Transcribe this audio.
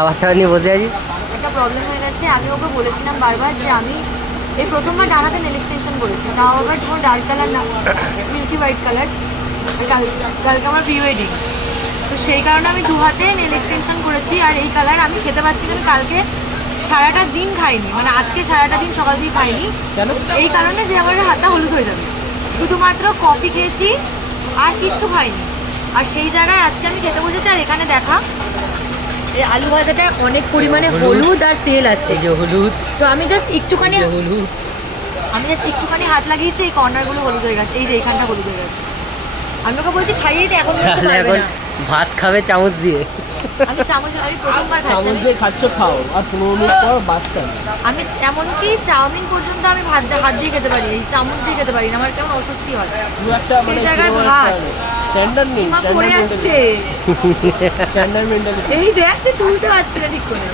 খাবারটা নিয়ে বসে আছি। একটা প্রবলেম হয়ে গেছে, আমি ওকে বলেছিলাম বারবার যে আমি এই প্রথমবার ডানাতে নেল এক্সটেনশন করেছি, তাও আবার কোনো ডার্ক কালার না, মিল্কি হোয়াইট কালার। কালকে আমার প্রি ওয়েডিং, তো সেই কারণে আমি দু হাতে নেল এক্সটেনশন করেছি। আর এই কালার আমি খেতে পাচ্ছি না, কালকে সারাটা দিন খাইনি, মানে আজকে সারাটা দিন সকাল দিয়ে খাইনি। কেন? এই কারণে যে আমার হাতটা হলুদ হয়ে যাবে। শুধুমাত্র কফি খেয়েছি আর কিচ্ছু খাইনি, আর সেই জায়গায় আজকে আমি খেতে বসেছি। আর এখানে দেখা এই আলু ভাজাটা অনেক পরিমাণে হলুদ আর তেল আছে, এই যে হলুদ, তো আমি জাস্ট একটুখানি এই যে হলুদ। হাত লাগিয়েছি, এই কর্নারগুলো হলুদ হয়ে গেছে, এই যে এইখানটা হলুদ হয়ে গেছে। আমি ওকে বলছি খাইয়ে দে, এখন বলছে তাহলে পারবে এখন না। ভাত খাবে চামচ দিয়ে। আমি প্রথমবার খাচ্ছি। চামচ দিয়ে খাচ্ছ খাও, আর 15 মিনিট পর বাচ্চা। আমি এমনকি চাউমিন পর্যন্ত আমি হাত দিয়ে খেতে পারি, এই চামচ দিয়ে খেতে পারি না, আমার কেমন অস্বস্তি হয়। পুরো একটা সেই মানে জায়গায় ভাত স্ট্যান্ডার্ড নেই, মা পড়ে যাচ্ছে, স্ট্যান্ডার্ড মেন্টালিটি। এই দেখ তুই তুলতে পারছি না ঠিক করে।